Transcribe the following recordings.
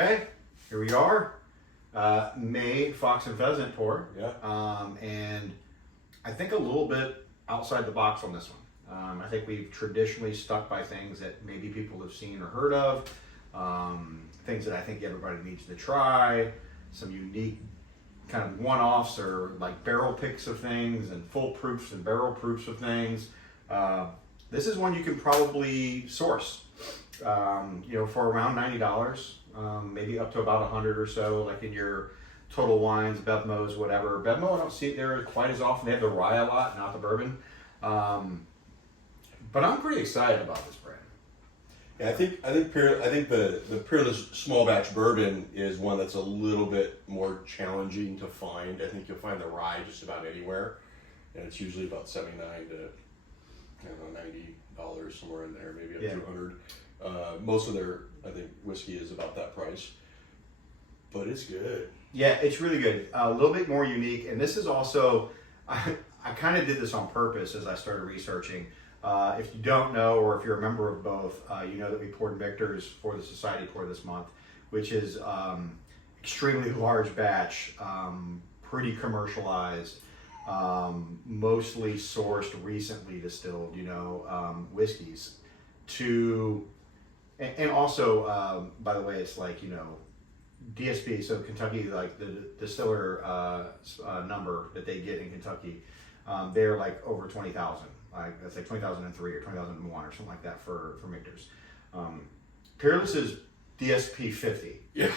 Okay, here we are. May Fox and Pheasant pour. Yeah. And I think a little bit outside the box on this one. I think we've traditionally stuck by things that maybe people have seen or heard of, things that I think everybody needs to try, some unique kind of one-offs or like barrel picks of things and full proofs and barrel proofs of things. This is one you can probably source, for around $90, maybe up to about 100 or so, like in your Total Wines, Bevmos, whatever. Bevmo, I don't see it there quite as often. They have the rye a lot, not the bourbon. But I'm pretty excited about this brand. Yeah, I think the Peerless small batch bourbon is one that's a little bit more challenging to find. I think you'll find the rye just about anywhere, and it's usually about $79 to $90 somewhere in there, maybe up to $100. Most of their, I think, whiskey is about that price, but it's good. Yeah, it's really good. A little bit more unique, and this is also, I kind of did this on purpose as I started researching. If you don't know, or if you're a member of both, you know that we poured Victor's for the Society Pour this month, which is extremely large batch, pretty commercialized, mostly sourced, recently distilled, whiskeys. And also, by the way, it's like, DSP, so Kentucky, like the distiller number that they get in Kentucky, they're like over 20,000. Like that's like 2003 or 2001 or something like that for Michter's. Peerless is DSP 50. Yeah.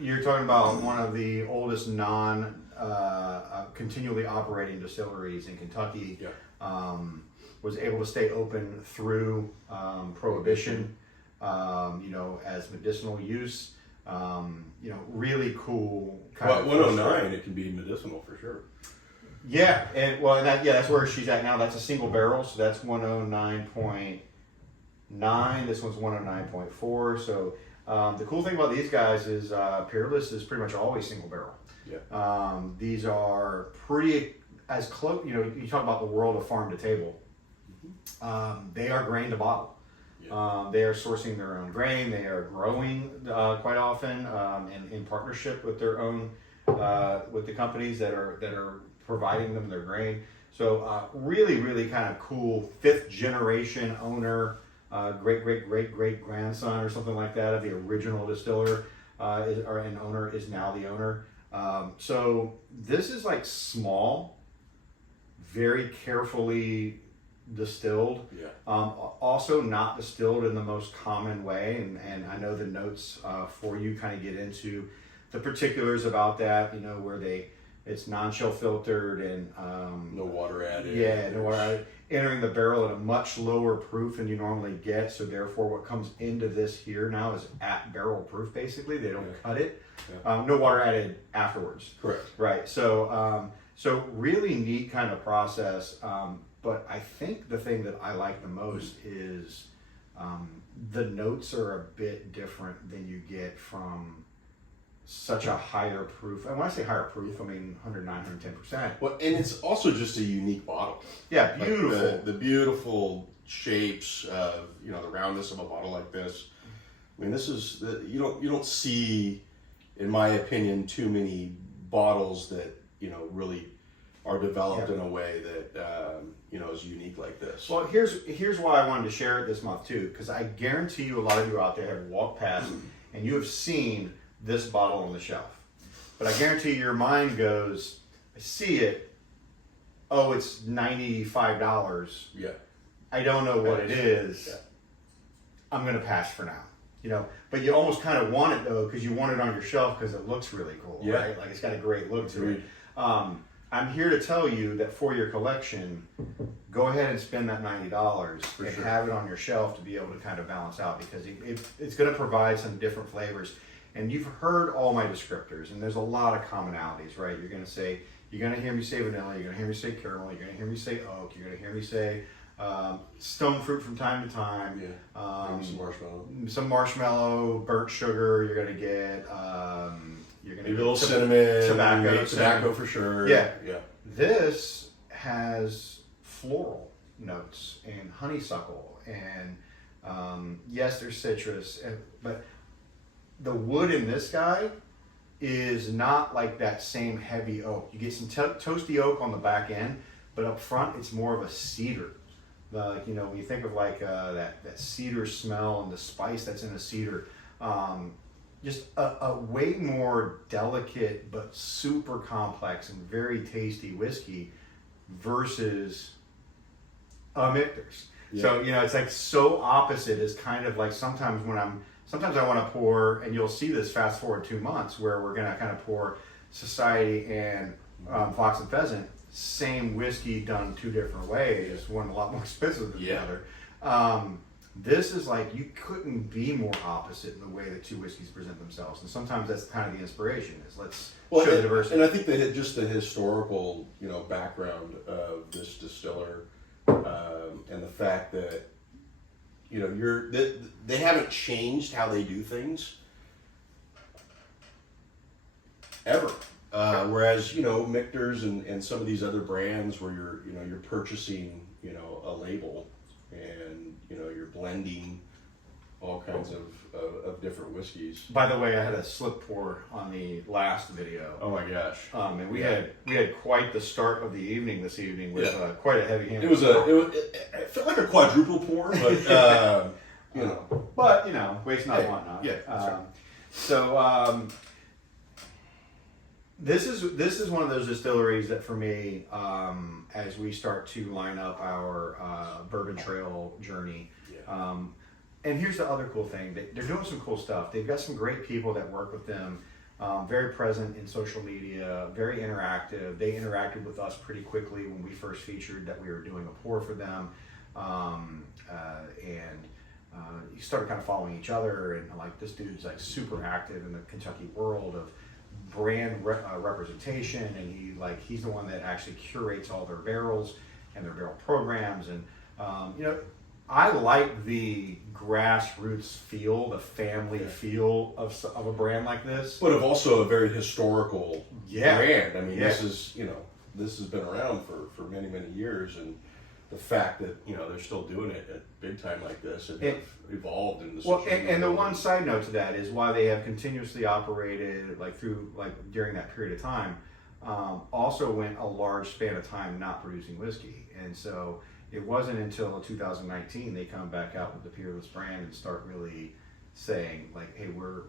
You're talking about one of the oldest continually operating distilleries in Kentucky. Yeah. Was able to stay open through Prohibition, as medicinal use. Really cool. Well, 109, it can be medicinal for sure. Yeah, that's where she's at now. That's a single barrel, so that's 109.9. This one's 109.4. So the cool thing about these guys is Peerless is pretty much always single barrel. Yeah. These are pretty as close. You talk about the world of farm to table. They are grain to bottle. Yeah. They are sourcing their own grain. They are growing quite often in partnership with their own with the companies that are providing them their grain. So really, really kind of cool. 5th generation owner, great grandson or something like that of the original distiller and owner is now the owner. So this is like small, very carefully distilled. Yeah. Also not distilled in the most common way, and I know the notes for you kind of get into the particulars about that. Where it's non-chill filtered and no water added. Yeah, no water added. Entering the barrel at a much lower proof than you normally get, so therefore what comes into this here now is at barrel proof. Basically, they don't cut it. Yeah. No water added afterwards. Correct. Right. So really neat kind of process. But I think the thing that I like the most is the notes are a bit different than you get from such a higher proof. And when I say higher proof, I mean 109, 110%. Well, and it's also just a unique bottle. Yeah, beautiful. Like the beautiful shapes of, the roundness of a bottle like this. I mean, this is, you don't see, in my opinion, too many bottles that, really are developed in a way that, is unique like this. Well, here's why I wanted to share it this month too, because I guarantee you a lot of you out there have walked past and you have seen this bottle on the shelf. But I guarantee your mind goes, I see it, oh, it's $95. Yeah. I don't know what it is. Yeah. I'm going to pass for now. But you almost kind of want it though, because you want it on your shelf because it looks really cool, right? Like it's got a great look to it. I'm here to tell you that for your collection, go ahead and spend that $90 and have it on your shelf to be able to kind of balance out, because it's going to provide some different flavors. And you've heard all my descriptors, and there's a lot of commonalities, right? You're going to hear me say vanilla, you're going to hear me say caramel, you're going to hear me say oak, you're going to hear me say stone fruit from time to time. Yeah. Some marshmallow. Some marshmallow, burnt sugar. You're going to get maybe a little cinnamon, tobacco for sure. Yeah. This has floral notes and honeysuckle, and yes, there's citrus, but the wood in this guy is not like that same heavy oak. You get some toasty oak on the back end, but up front it's more of a cedar. Like, you know, when you think of like that cedar smell and the spice that's in the cedar, just a way more delicate but super complex and very tasty whiskey versus a Michter's. Yeah. So, you know, it's like so opposite. Is kind of like sometimes I want to pour, and you'll see this fast forward 2 months where we're going to kind of pour Society and Fox and Pheasant, same whiskey done 2 different ways, one a lot more expensive than the other. This is like, you couldn't be more opposite in the way the 2 whiskeys present themselves. And sometimes that's kind of the inspiration, is let's show the diversity. And I think that just the historical, you know, background of this distiller, and the fact that, you know, they haven't changed how they do things ever. Whereas, you know, Michter's and some of these other brands where you're purchasing, you know, a label, and, you know, you're blending all kinds of different whiskeys. By the way, I had a slip pour on the last video. Oh my gosh! And we had quite the start of the evening this evening with quite a heavy hand. It felt like a quadruple pour, but you know. But you know, waste not, want not. Yeah. That's right. So this is one of those distilleries that for me, as we start to line up our Bourbon Trail journey. Yeah. And here's the other cool thing. They're doing some cool stuff. They've got some great people that work with them, very present in social media, very interactive. They interacted with us pretty quickly when we first featured that we were doing a pour for them. You started kind of following each other, and like, this dude's like super active in the Kentucky world of brand representation, and he's the one that actually curates all their barrels and their barrel programs. And you know, I like the grassroots feel, the family feel of a brand like this. But of also a very historical brand. I mean, this is, you know, this has been around for many, many years, and the fact that, you know, they're still doing it at big time like this and have evolved into well, and the one side note to that is why they have continuously operated during that period of time, also went a large span of time not producing whiskey. And so it wasn't until 2019 they come back out with the Peerless brand and start really saying like, hey, we're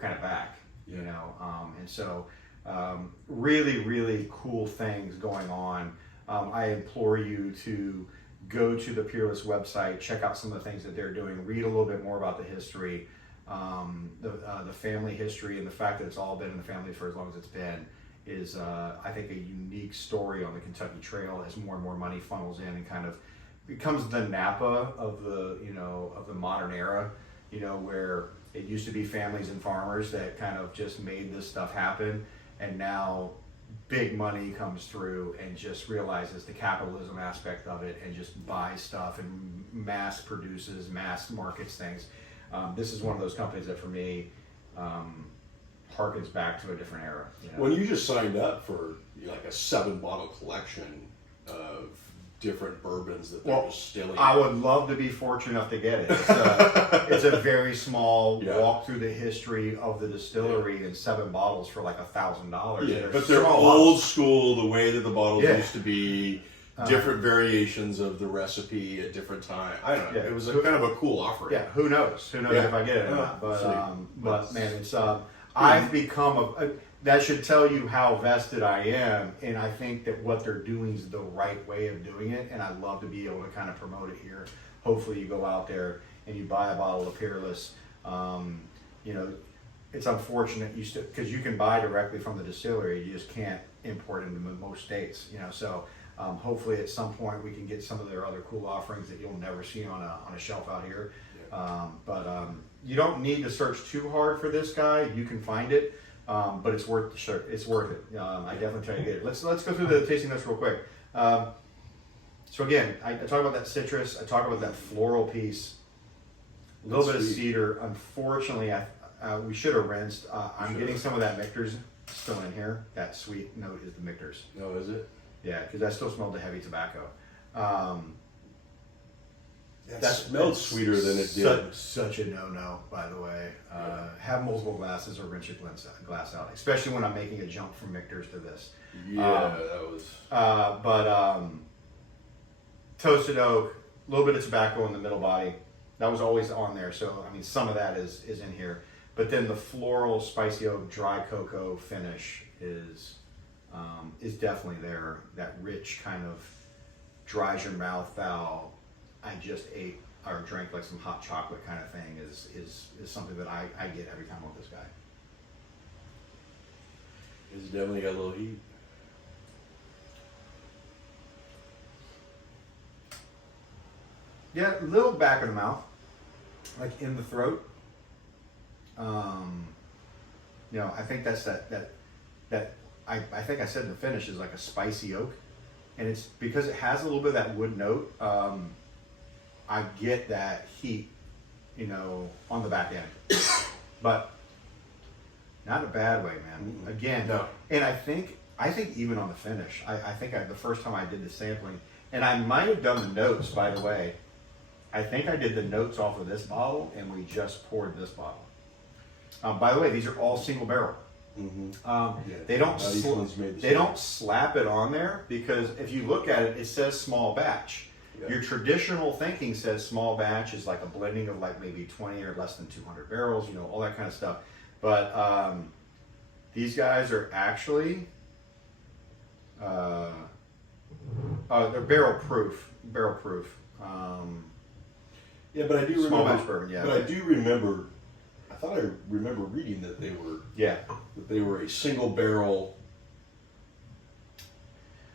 kind of back, you know. And so really, really cool things going on. I implore you to go to the Peerless website, check out some of the things that they're doing, read a little bit more about the history, the family history, and the fact that it's all been in the family for as long as it's been is, I think, a unique story on the Kentucky Trail as more and more money funnels in and kind of becomes the Napa of the modern era, you know, where it used to be families and farmers that kind of just made this stuff happen, and now big money comes through and just realizes the capitalism aspect of it and just buys stuff and mass produces, mass markets things. This is one of those companies that for me harkens back to a different era. You know? When you just signed up for, you know, like a 7-bottle collection of different bourbons that they're distilling. I would love to be fortunate enough to get it. It's a very small walk through the history of the distillery in 7 bottles for like $1,000. Yeah, but they're old school, the way that the bottles used to be, different variations of the recipe at different times. I don't know. It was kind of a cool offering. Yeah, who knows? Who knows if I get it or not? But man, it's I've become that should tell you how vested I am, and I think that what they're doing is the right way of doing it, and I'd love to be able to kind of promote it here. Hopefully you go out there and you buy a bottle of Peerless. You know, it's unfortunate because you can buy directly from the distillery, you just can't import into most states, you know, so hopefully at some point we can get some of their other cool offerings that you'll never see on a shelf out here. You don't need to search too hard for this guy. You can find it, but it's worth the shirt. It's worth it. I definitely try to get it. Let's go through the tasting notes real quick. So again, I talk about that citrus. I talk about that floral piece. A little bit of cedar. Unfortunately, we should have rinsed. I'm getting some of that Michter's still in here. That sweet note is the Michter's. Oh, is it? Yeah, because I still smelled the heavy tobacco. That smelled sweeter than it did. Such a no-no, by the way. Have multiple glasses or rinse your glass out, especially when I'm making a jump from Michter's to this. That was. Toasted oak, a little bit of tobacco in the middle body. That was always on there, so I mean some of that is in here. But then the floral, spicy oak, dry cocoa finish is definitely there. That rich kind of dries your mouth out. I just ate or drank like some hot chocolate kind of thing is something that I get every time with this guy. It's definitely got a little heat. Yeah, a little back of the mouth, like in the throat. I think that's that I think I said in the finish is like a spicy oak, and it's because it has a little bit of that wood note. I get that heat, on the back end, but not in a bad way, man. Mm-hmm. Again, No. And I think even on the finish, I think the first time I did the sampling, and I might have done the notes, by the way. I think I did the notes off of this bottle, and we just poured this bottle. By the way, these are all single barrel. Mm-hmm. They don't slap it on there because if you look at it, it says small batch. Yeah. Your traditional thinking says small batch is like a blending of like maybe 20 or less than 200 barrels, all that kind of stuff. But these guys are actually they're barrel proof. Yeah, but I do small remember. batch bourbon, yeah. But I do remember. I thought I remember reading that they were a single barrel.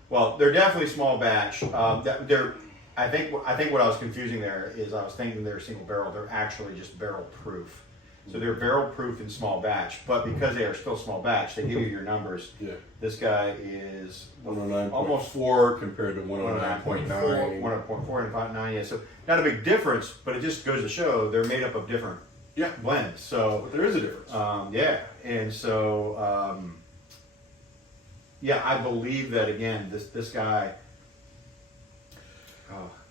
Well, they're definitely small batch. I think what I was confusing there is I was thinking they're single barrel. They're actually just barrel proof. So they're barrel proof in small batch, but because they are still small batch, they give you your numbers. Yeah. This guy is 109.4 almost compared to 109.9. 109.4 and 5.9. Yeah, so not a big difference, but it just goes to show they're made up of different blends. So but there is a difference. And so I believe that again. This guy.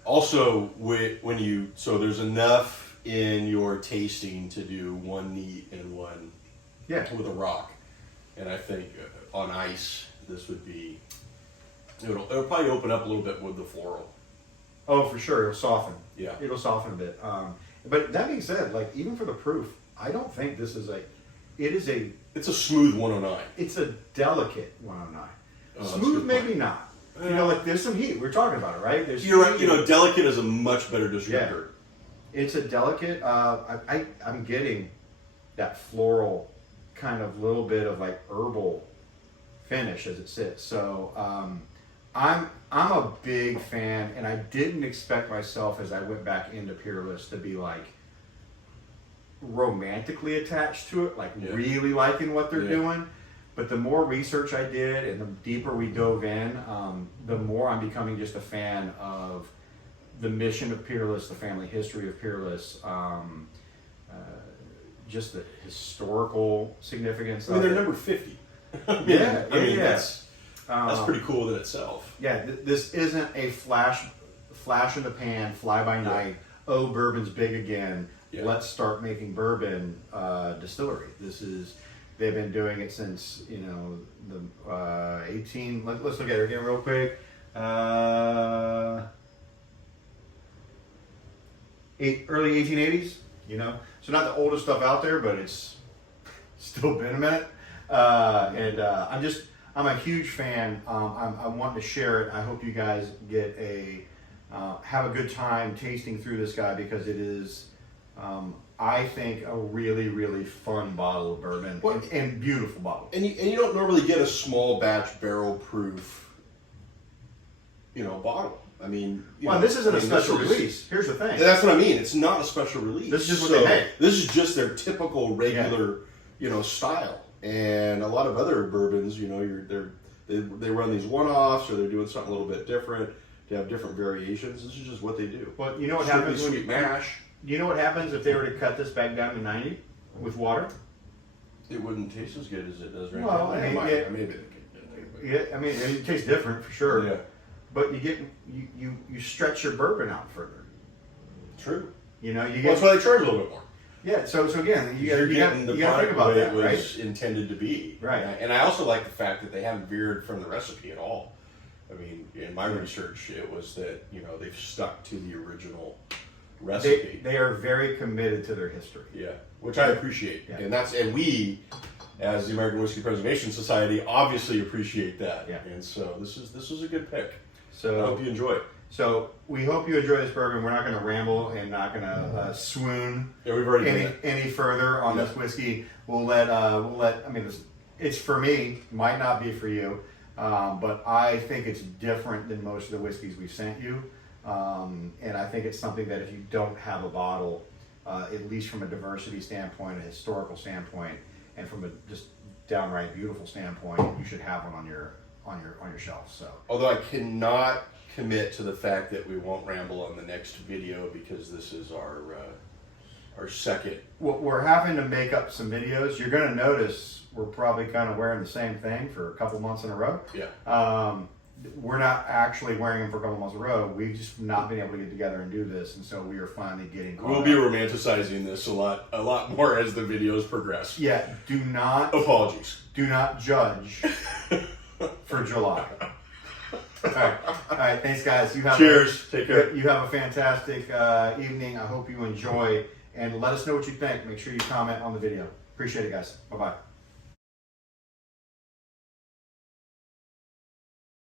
Also, there's enough in your tasting to do one neat and one with a rock, and I think on ice this would be it'll probably open up a little bit with the floral. Oh, for sure, it'll soften. Yeah, it'll soften a bit. But that being said, like even for the proof, I don't think this is it's a smooth 109. It's a delicate 109. Oh, Smooth, maybe not. Like there's some heat. We're talking about it, right? You're right. Delicate is a much better descriptor. Yeah. It's a delicate. I'm getting that floral kind of little bit of like herbal finish as it sits. So I'm a big fan, and I didn't expect myself as I went back into Peerless to be like romantically attached to it, like really liking what they're doing. But the more research I did and the deeper we dove in, the more I'm becoming just a fan of the mission of Peerless, the family history of Peerless, just the historical significance of it. They're number 50. That's pretty cool in itself. Yeah, this isn't a flash in the pan, fly by night. Oh, bourbon's big again. Yeah. Let's start making bourbon distillery. They've been doing it since the 18. Let's look at it again real quick. Early 1880s. So not the oldest stuff out there, but it's still been a minute. I'm a huge fan. I'm wanting to share it. I hope you guys get have a good time tasting through this guy because it is. I think a really, really fun bottle of bourbon and beautiful bottle. And you don't normally get a small batch barrel proof, bottle. I mean, this isn't a special release. Here's the thing. That's what I mean. It's not a special release. This is just what they make. This is just their typical regular, style. And a lot of other bourbons, they run these one-offs or they're doing something a little bit different. They have different variations. This is just what they do. But you know what happens? Sweet mash. You know what happens if they were to cut this back down to 90 with water? It wouldn't taste as good as it does right now. Maybe they could. Yeah, I mean, it tastes different for sure. Yeah. But you stretch your bourbon out further. True. You know, you Well, get that's why they charge a little bit more. yeah. So again, You're getting the you got to think product about the way that, it right? was intended to be. Right. And I also like the fact that they haven't veered from the recipe at all. I mean, in my research, it was that, you know, they've stuck to the original recipe. They are very committed to their history. Yeah, which I appreciate. Yeah. And we, as the American Whiskey Preservation Society, obviously appreciate that. Yeah. And so this is a good pick. So I hope you enjoy it. So we hope you enjoy this bourbon. We're not going to ramble and not going to swoon Yeah, we've already done that. any further on this whiskey. We'll let. I mean, it's for me. Might not be for you, but I think it's different than most of the whiskeys we've sent you, and I think it's something that if you don't have a bottle, at least from a diversity standpoint, a historical standpoint, and from a just downright beautiful standpoint, you should have one on your shelf. So Although I cannot commit to the fact that we won't ramble on the next video because this is our second. we're having to make up some videos. You're going to notice we're probably kind of wearing the same thing for a couple months in a row. Yeah. We're not actually wearing them for a couple months in a row. We've just not been able to get together and do this, and so we are finally getting caught We'll be up. romanticizing this a lot more as the videos progress. Yeah, do not judge for July. All right. Thanks, guys. You have Cheers. Take care. You have a fantastic evening. I hope you enjoy, and let us know what you think. Make sure you comment on the video. Appreciate it, guys. Bye bye.